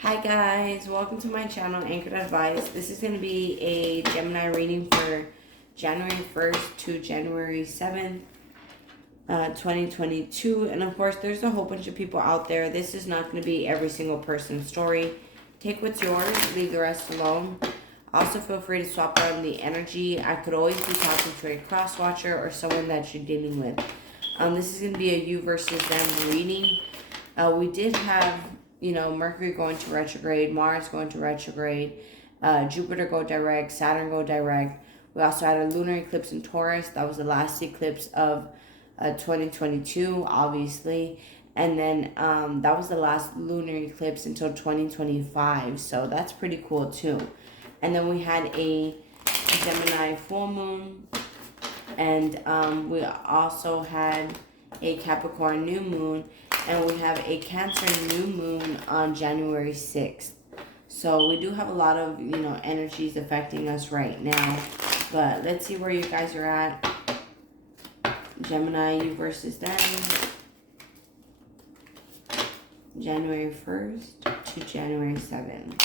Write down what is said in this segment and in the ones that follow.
Hi guys, welcome to my channel, Anchored Advice. This is going to be a Gemini reading for January 1st to January 7th, 2022. And of course, there's a whole bunch of people out there. This is not going to be every single person's story. Take what's yours, leave the rest alone. Also, feel free to swap around the energy. I could always be talking to a cross watcher or someone that you're dealing with. This is going to be a you versus them reading. We did have Mercury going to retrograde, Mars going to retrograde, Jupiter go direct, Saturn go direct. We also had a lunar eclipse in Taurus. That was the last eclipse of 2022, obviously. And then that was the last lunar eclipse until 2025. So that's pretty cool too. And then we had a Gemini full moon. And we also had a Capricorn new moon. And we have a Cancer new moon on January 6th. So we do have a lot of, energies affecting us right now. But let's see where you guys are at. Gemini, you versus them. January 1st to January 7th.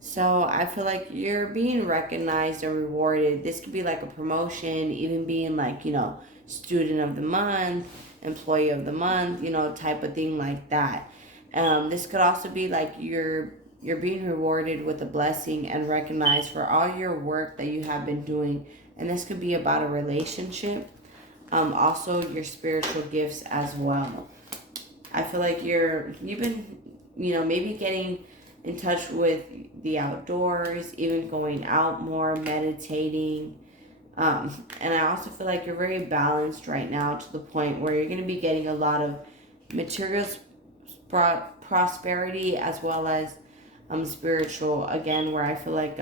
So I feel like you're being recognized and rewarded. This could be like a promotion, even being like, student of the month, employee of the month, type of thing like that. This could also be like you're being rewarded with a blessing and recognized for all your work that you have been doing. And this could be about a relationship. Also your spiritual gifts as well. I feel like you've been, maybe getting in touch with the outdoors, even going out more, meditating. And I also feel like you're very balanced right now to the point where you're going to be getting a lot of material prosperity as well as spiritual, again, where I feel like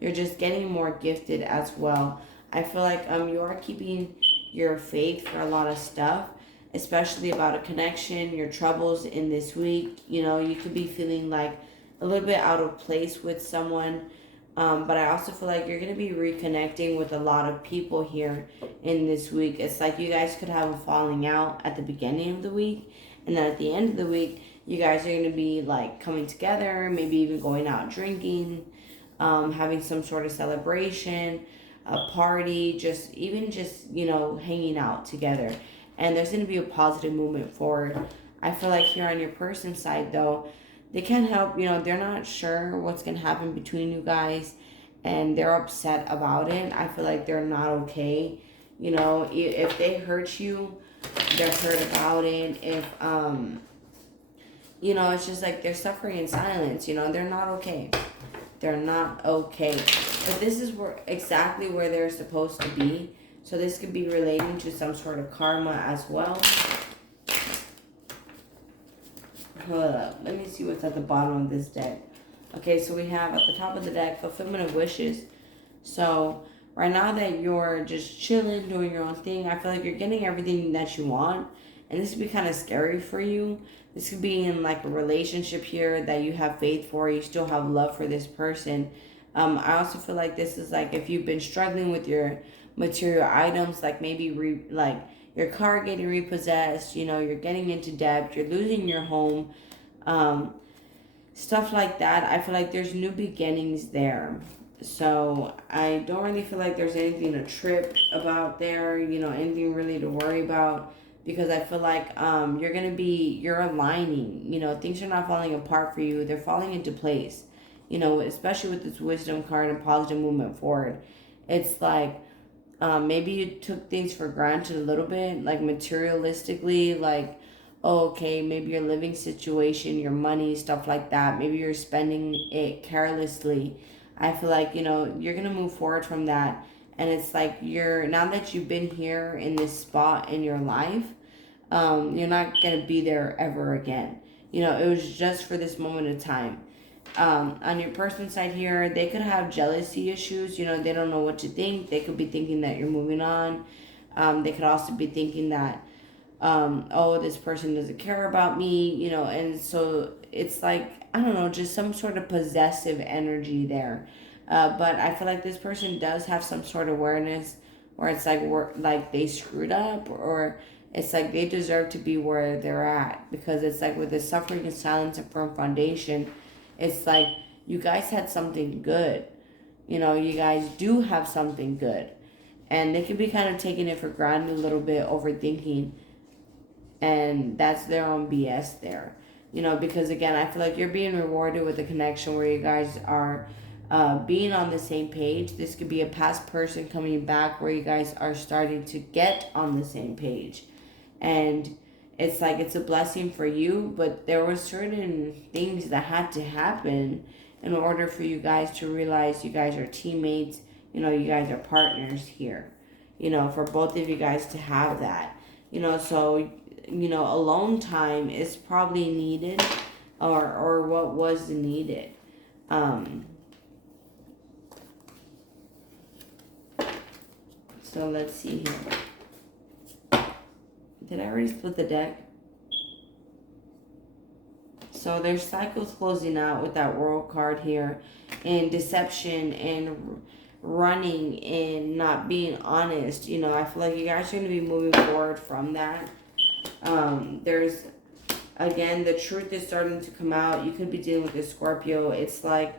you're just getting more gifted as well. I feel like you are keeping your faith for a lot of stuff, especially about a connection, your troubles in this week. You could be feeling like a little bit out of place with someone. But I also feel like you're going to be reconnecting with a lot of people here in this week. It's like you guys could have a falling out at the beginning of the week. And then at the end of the week, you guys are going to be like coming together, maybe even going out drinking, having some sort of celebration, a party, just hanging out together. And there's going to be a positive movement forward. I feel like here on your person's side, though, they can't help, they're not sure what's going to happen between you guys and they're upset about it. I feel like they're not okay. If they hurt you, they're hurt about it. If, it's just like they're suffering in silence, they're not okay. They're not okay. But this is exactly where they're supposed to be. So this could be relating to some sort of karma as well. Hold up. Let me see what's at the bottom of this deck. Okay, so we have at the top of the deck, fulfillment of wishes. So right now that you're just chilling, doing your own thing, I feel like you're getting everything that you want. And this could be kind of scary for you. This could be in like a relationship here that you have faith for. You still have love for this person. I also feel like this is like if you've been struggling with your material items, like maybe your car getting repossessed, you're getting into debt, you're losing your home, stuff like that. I feel like there's new beginnings there. So I don't really feel like there's anything to trip about there, anything really to worry about, because I feel like you're aligning, things are not falling apart for you. They're falling into place, especially with this wisdom card and positive movement forward. It's like, maybe you took things for granted a little bit, like materialistically, like, oh, okay, maybe your living situation, your money, stuff like that. Maybe you're spending it carelessly. I feel like, you're going to move forward from that. And it's like now that you've been here in this spot in your life, you're not going to be there ever again. It was just for this moment of time. On your person side here, they could have jealousy issues. They don't know what to think. They could be thinking that you're moving on. They could also be thinking that, oh, this person doesn't care about me, and so it's like, I don't know, just some sort of possessive energy there. But I feel like this person does have some sort of awareness where it's like they screwed up, or It's like they deserve to be where they're at, because it's like with the suffering and silence and firm foundation, it's like you guys had something good. You know, you guys do have something good. And they could be kind of taking it for granted a little bit, overthinking. And that's their own BS there. You know, because again, I feel like you're being rewarded with a connection where you guys are being on the same page. This could be a past person coming back where you guys are starting to get on the same page. And it's like it's a blessing for you, but there were certain things that had to happen in order for you guys to realize you guys are teammates, you know, you guys are partners here, you know, for both of you guys to have that, you know. So, you know, alone time is probably needed, or what was needed. So let's see here. Did I already split the deck? So there's cycles closing out with that World card here, and deception and running and not being honest. You know, I feel like you guys are going to be moving forward from that. There's, again, the truth is starting to come out. You could be dealing with this Scorpio. It's like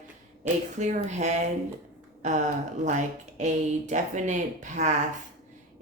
a clear head, like a definite path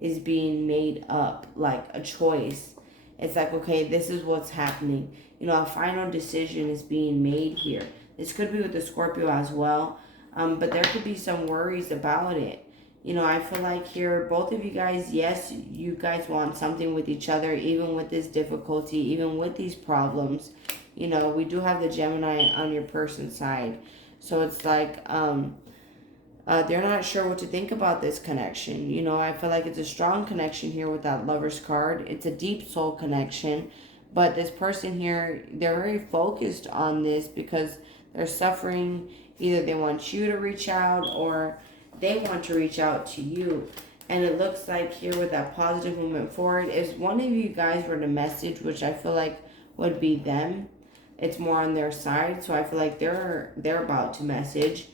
is being made up, like a choice. It's like, okay, this is what's happening. You know, a final decision is being made here. This could be with the Scorpio as well, but there could be some worries about it. You know, I feel like here, both of you guys, yes, you guys want something with each other, even with this difficulty, even with these problems. You know, we do have the Gemini on your person's side. So it's like, they're not sure what to think about this connection. You know, I feel like it's a strong connection here with that Lover's card. It's a deep soul connection. But this person here, they're very focused on this because they're suffering. Either they want you to reach out or they want to reach out to you. And it looks like here with that positive movement forward, if one of you guys were to message, which I feel like would be them, it's more on their side. So I feel like they're about to message.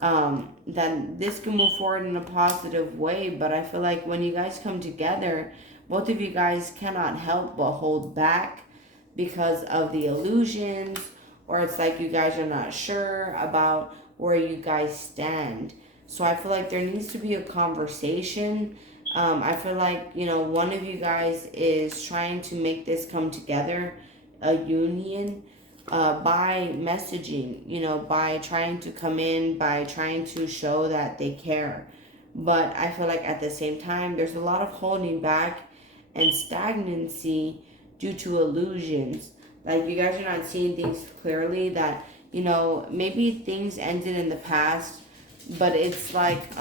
Then this can move forward in a positive way. But I feel like when you guys come together, both of you guys cannot help but hold back because of the illusions, or it's like you guys are not sure about where you guys stand. So I feel like there needs to be a conversation. I feel like, you know, one of you guys is trying to make this come together, a union, by messaging, you know, by trying to come in, by trying to show that they care. But I feel like at the same time, there's a lot of holding back and stagnancy due to illusions. Like you guys are not seeing things clearly, that, you know, maybe things ended in the past, but it's like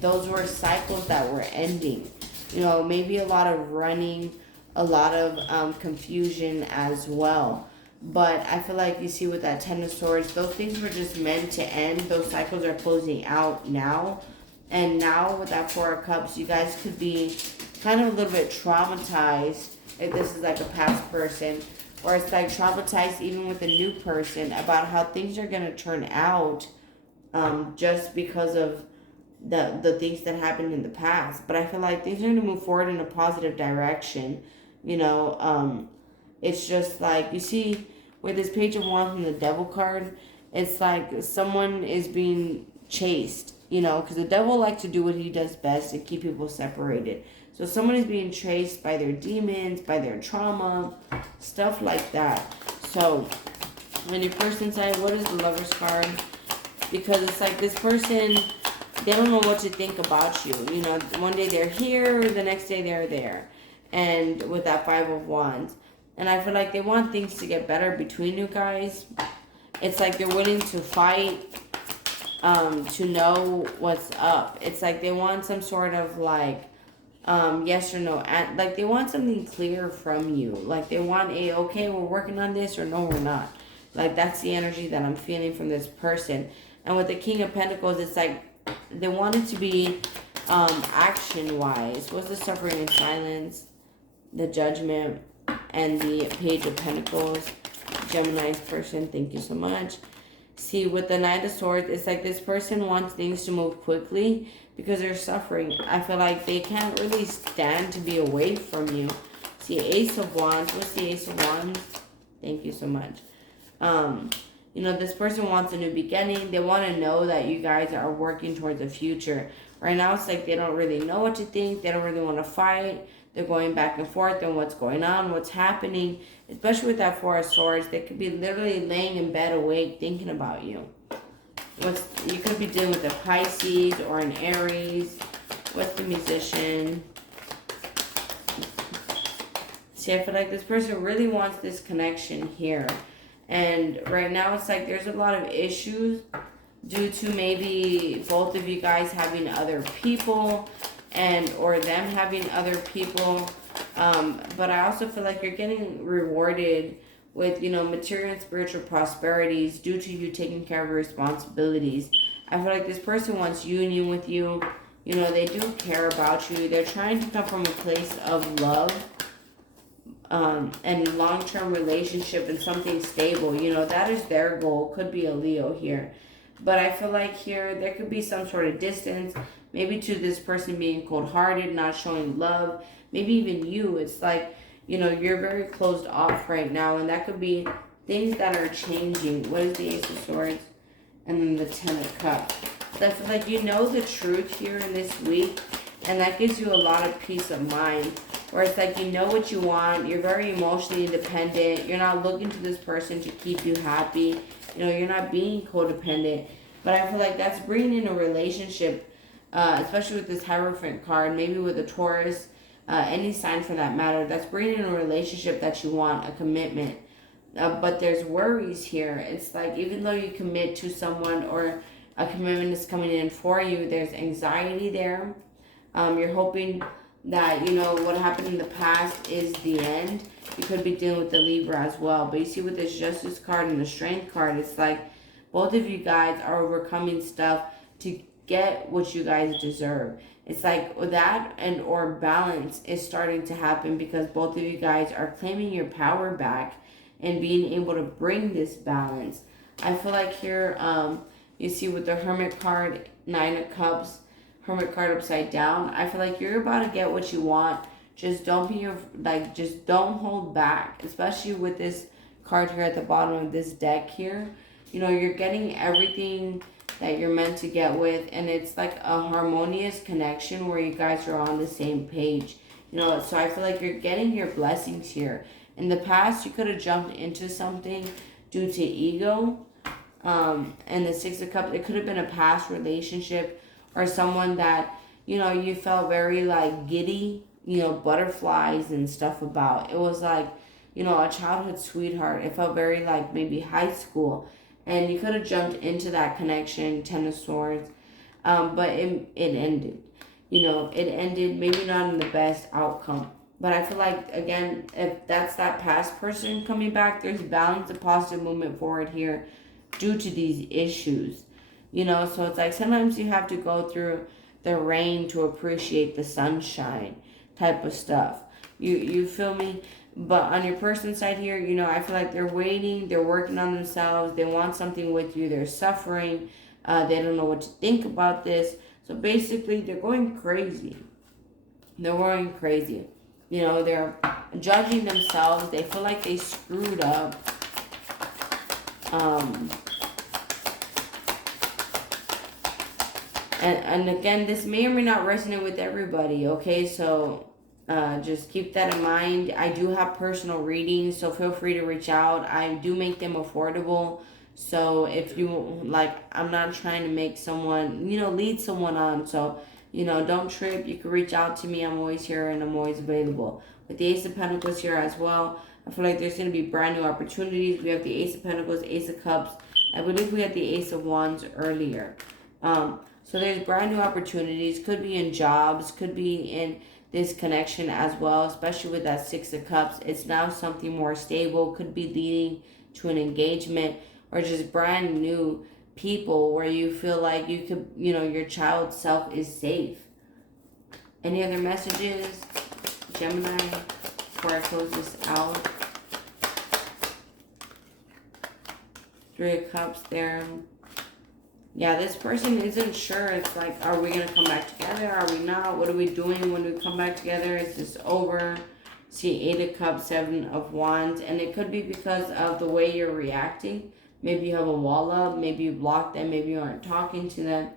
those were cycles that were ending. You know, maybe a lot of running, a lot of confusion as well. But I feel like you see with that Ten of Swords, those things were just meant to end. Those cycles are closing out now. And now with that Four of Cups, you guys could be kind of a little bit traumatized if this is like a past person. Or it's like traumatized even with a new person about how things are going to turn out just because of the things that happened in the past. But I feel like things are going to move forward in a positive direction. You know, it's just like, you see, with this Page of Wands and the Devil card, it's like someone is being chased, you know, because the devil likes to do what he does best and keep people separated. So someone is being chased by their demons, by their trauma, stuff like that. So, on your person's side, what is the Lover's card? Because it's like this person, they don't know what to think about you. You know, one day they're here, the next day they're there. And with that Five of Wands. And I feel like they want things to get better between you guys. It's like they're willing to fight to know what's up. It's like they want some sort of like yes or no. Like they want something clear from you. Like they want a, okay, we're working on this, or no, we're not. Like that's the energy that I'm feeling from this person. And with the King of Pentacles, it's like they want it to be action-wise. What's the Suffering in Silence, the Judgment, and the Page of Pentacles? Gemini's person, thank you so much. See, with the Knight of Swords, it's like this person wants things to move quickly because they're suffering. I feel like they can't really stand to be away from you. see Ace of Wands. What's the Ace of Wands? Thank you so much. You know, this person wants a new beginning. They want to know that you guys are working towards a future. Right now, it's like they don't really know what to think. They don't really want to fight. They're going back and forth on what's going on, what's happening. Especially with that Four of Swords, they could be literally laying in bed awake thinking about you. You could be dealing with a Pisces or an Aries. What's the Musician? See, I feel like this person really wants this connection here. And right now it's like there's a lot of issues due to maybe both of you guys having other people and or them having other people. But I also feel like you're getting rewarded with, you know, material and spiritual prosperities due to you taking care of your responsibilities. I feel like this person wants union with you. You know, they do care about you. They're trying to come from a place of love. And long-term relationship and something stable. You know, that is their goal. Could be a Leo here. But I feel like here there could be some sort of distance. Maybe to this person being cold-hearted, not showing love. Maybe even you. It's like, you know, you're very closed off right now. And that could be things that are changing. What is the Ace of Swords? And then the Ten of Cups. So I feel like you know the truth here in this week. And that gives you a lot of peace of mind. Where it's like you know what you want. You're very emotionally independent. You're not looking to this person to keep you happy. You know, you're not being codependent. But I feel like that's bringing in a relationship, especially with this Hierophant card, maybe with a Taurus, any sign for that matter. That's bringing in a relationship that you want, a commitment. But there's worries here. It's like even though you commit to someone or a commitment is coming in for you, there's anxiety there. You're hoping that, you know, what happened in the past is the end. You could be dealing with the Libra as well. But you see with this Justice card and the Strength card, it's like both of you guys are overcoming stuff to get what you guys deserve. It's like that and or balance is starting to happen because both of you guys are claiming your power back and being able to bring this balance. I feel like here, you see with the Hermit card, Nine of Cups, Hermit card upside down. I feel like you're about to get what you want. Just don't be just don't hold back, especially with this card here at the bottom of this deck here. You know, you're getting everything that you're meant to get with, and it's like a harmonious connection where you guys are on the same page. You know, so I feel like you're getting your blessings here. In the past, you could have jumped into something due to ego. And the Six of Cups, it could have been a past relationship or someone that, you know, you felt very like giddy, you know, butterflies and stuff about. It was like, you know, a childhood sweetheart. It felt very like maybe high school. And you could have jumped into that connection, Ten of Swords. But it ended. You know, it ended maybe not in the best outcome. But I feel like, again, if that's that past person coming back, there's balance and positive movement forward here due to these issues. You know, so it's like sometimes you have to go through the rain to appreciate the sunshine type of stuff. You feel me? But on your person side here, you know, I feel like they're waiting. They're working on themselves. They want something with you. They're suffering. They don't know what to think about this. So basically, they're going crazy. They're going crazy. You know, they're judging themselves. They feel like they screwed up. And again, this may or may not resonate with everybody, okay? So just keep that in mind. I do have personal readings, so feel free to reach out. I do make them affordable. So if you, like, I'm not trying to make someone, you know, lead someone on. So, you know, don't trip. You can reach out to me. I'm always here and I'm always available. With the Ace of Pentacles here as well, I feel like there's going to be brand new opportunities. We have the Ace of Pentacles, Ace of Cups. I believe we had the Ace of Wands earlier. So there's brand new opportunities. Could be in jobs. Could be in this connection as well, especially with that Six of Cups. It's now something more stable. Could be leading to an engagement or just brand new people where you feel like you could, you know, your child self is safe. Any other messages, Gemini, before I close this out? Three of Cups there. Yeah, this person isn't sure. It's like, are we going to come back together? Are we not? What are we doing when we come back together? Is this over? See 8 of Cups, 7 of Wands, and it could be because of the way you're reacting. Maybe you have a wall up, maybe you block them, maybe you aren't talking to them.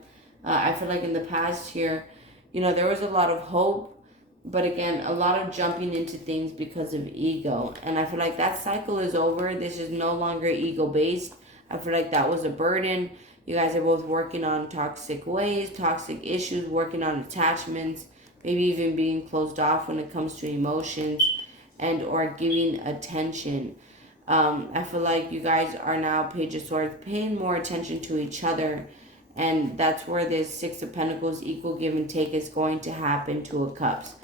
I feel like in the past here, there was a lot of hope, but again, a lot of jumping into things because of ego. And I feel like that cycle is over. This is no longer ego based. I feel like that was a burden. You guys are both working on toxic ways, toxic issues, working on attachments, maybe even being closed off when it comes to emotions and or giving attention. I feel like you guys are now, Page of Swords, paying more attention to each other. And that's where this Six of Pentacles, equal give and take, is going to happen. Two of Cups.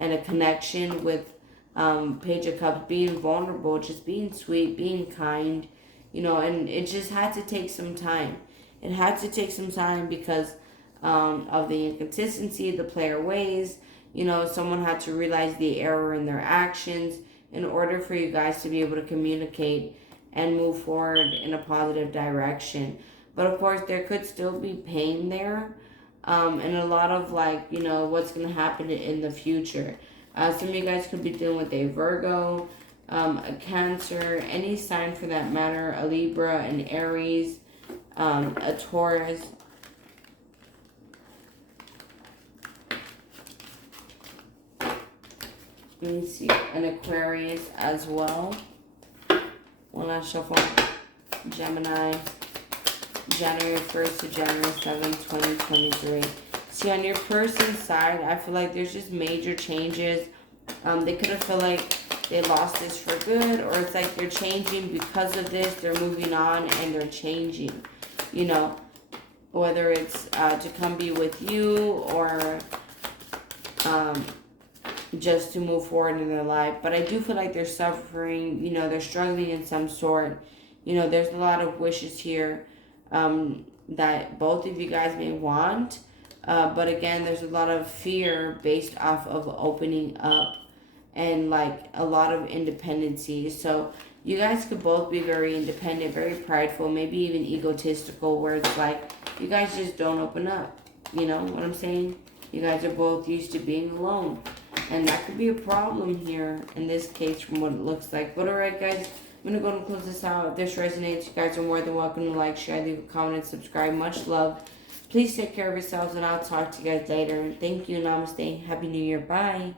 And a connection with Page of Cups, being vulnerable, just being sweet, being kind. And it just had to take some time. It had to take some time because of the inconsistency, the player ways. Someone had to realize the error in their actions in order for you guys to be able to communicate and move forward in a positive direction. But of course, there could still be pain there, and a lot of what's going to happen in the future. Some of you guys could be dealing with a Virgo, a Cancer, any sign for that matter, a Libra, an Aries, a Taurus. Let me see, an Aquarius as well. One last shuffle. Gemini, January 1st to January 7th, 2023. See, on your person's side, I feel like there's just major changes. They could have felt like they lost this for good, or it's like they're changing because of this. They're moving on and they're changing. Whether it's to come be with you or just to move forward in their life. But I do feel like they're suffering, they're struggling in some sort. There's a lot of wishes here that both of you guys may want. But again, there's a lot of fear based off of opening up and a lot of independency. So you guys could both be very independent, very prideful, maybe even egotistical, where it's like you guys just don't open up. You know what I'm saying? You guys are both used to being alone. And that could be a problem here in this case from what it looks like. But alright guys, I'm going to go and close this out. If this resonates, you guys are more than welcome to like, share, leave a comment, and subscribe. Much love. Please take care of yourselves, and I'll talk to you guys later. Thank you. Namaste. Happy New Year. Bye.